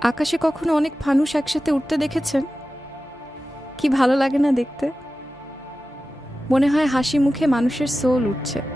আকাশে কখনো অনেক ফানুস একসাথে উঠতে দেখেছেন? কি ভালো লাগে না দেখতে? মনে হয় হাসি মুখে মানুষের সোল উঠছে।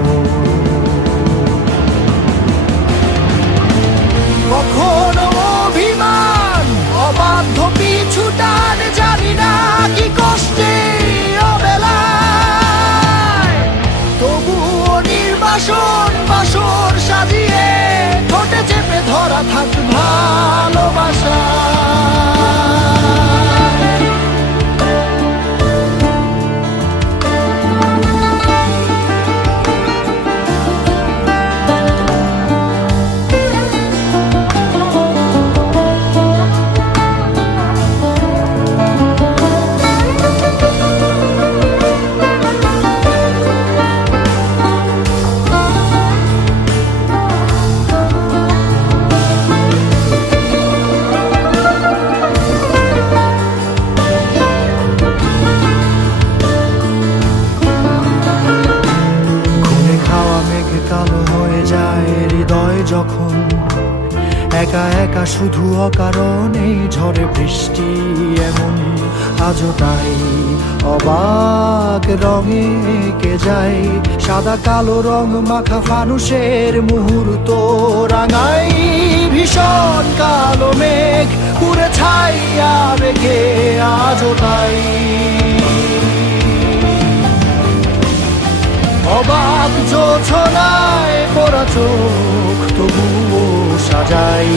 নির্বাসন বাসর সাজিয়ে ঠোঁটে চেপে ধরা থাক ভালোবাসা। যায় হৃদয় যখন। একা একা শুধু অকারণেই ঝড়ে বৃষ্টি এমন। আজও তাই অবাক রঙে কে যায়। সাদা কালো রং মাখা ফানুষের মুহূর্ত রাঙাই। ভীষণ কালো মেঘ পুরে ছাইয়া বেগে আজও তাই। অবাক যোছনায় পরা চোখ তবুও সাজাই।